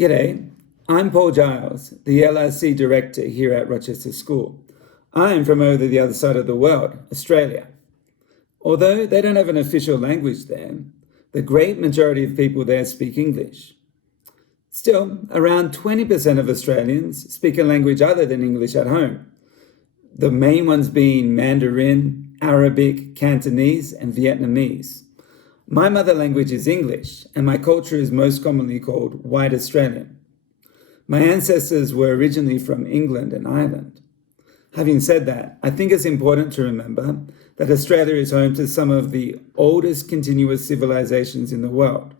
G'day, I'm Paul Giles, the LRC Director here at Rochester School. I'm from over the other side of the world, Australia. Although they don't have an official language there, the great majority of people there speak English. Still, around 20% of Australians speak a language other than English at home, the main ones being Mandarin, Arabic, Cantonese, and Vietnamese. My mother language is English, and my culture is most commonly called White Australian. My ancestors were originally from England and Ireland. Having said that, I think it's important to remember that Australia is home to some of the oldest continuous civilizations in the world,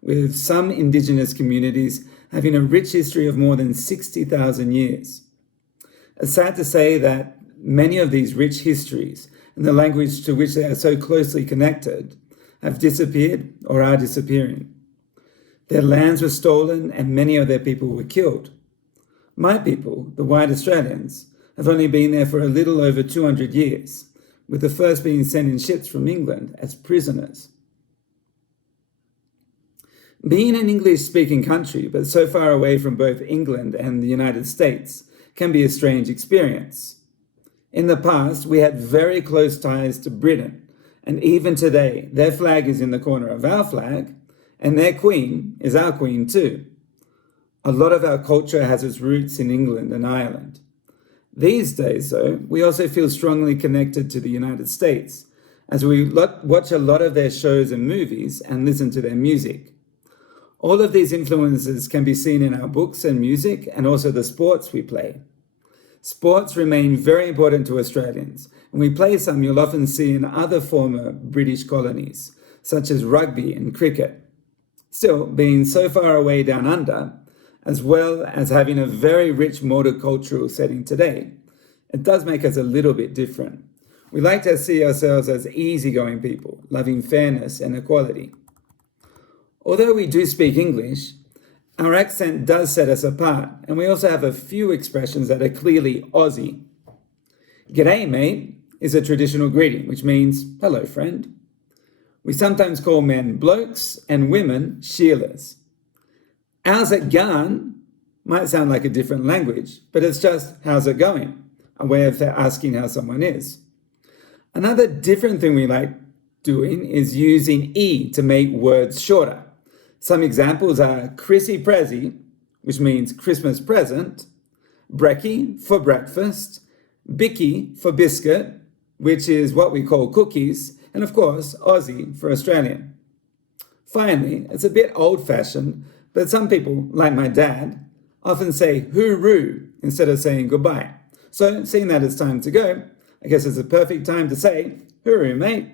with some Indigenous communities having a rich history of more than 60,000 years. It's sad to say that many of these rich histories and the language to which they are so closely connected have disappeared or are disappearing. Their lands were stolen and many of their people were killed. My people, the White Australians, have only been there for a little over 200 years, with the first being sent in ships from England as prisoners. Being an English-speaking country, but so far away from both England and the United States, can be a strange experience. In the past, we had very close ties to Britain, and even today, their flag is in the corner of our flag, and their queen is our queen too. A lot of our culture has its roots in England and Ireland. These days, though, we also feel strongly connected to the United States, as we watch a lot of their shows and movies and listen to their music. All of these influences can be seen in our books and music, and also the sports we play. Sports remain very important to Australians, and we play some you'll often see in other former British colonies, such as rugby and cricket. Still, being so far away down under, as well as having a very rich multicultural setting today, it does make us a little bit different. We like to see ourselves as easygoing people, loving fairness and equality. Although we do speak English, our accent does set us apart, and we also have a few expressions that are clearly Aussie. G'day, mate, is a traditional greeting, which means, hello, friend. We sometimes call men blokes and women Sheilas. How's it going might sound like a different language, but it's just how's it going, a way of asking how someone is. Another different thing we like doing is using E to make words shorter. Some examples are Chrissy Prezzy, which means Christmas present, Brekkie for breakfast, Bicky for biscuit, which is what we call cookies, and of course, Aussie for Australian. Finally, it's a bit old-fashioned, but some people, like my dad, often say hooroo instead of saying goodbye. So, seeing that it's time to go, I guess it's a perfect time to say hooroo, mate.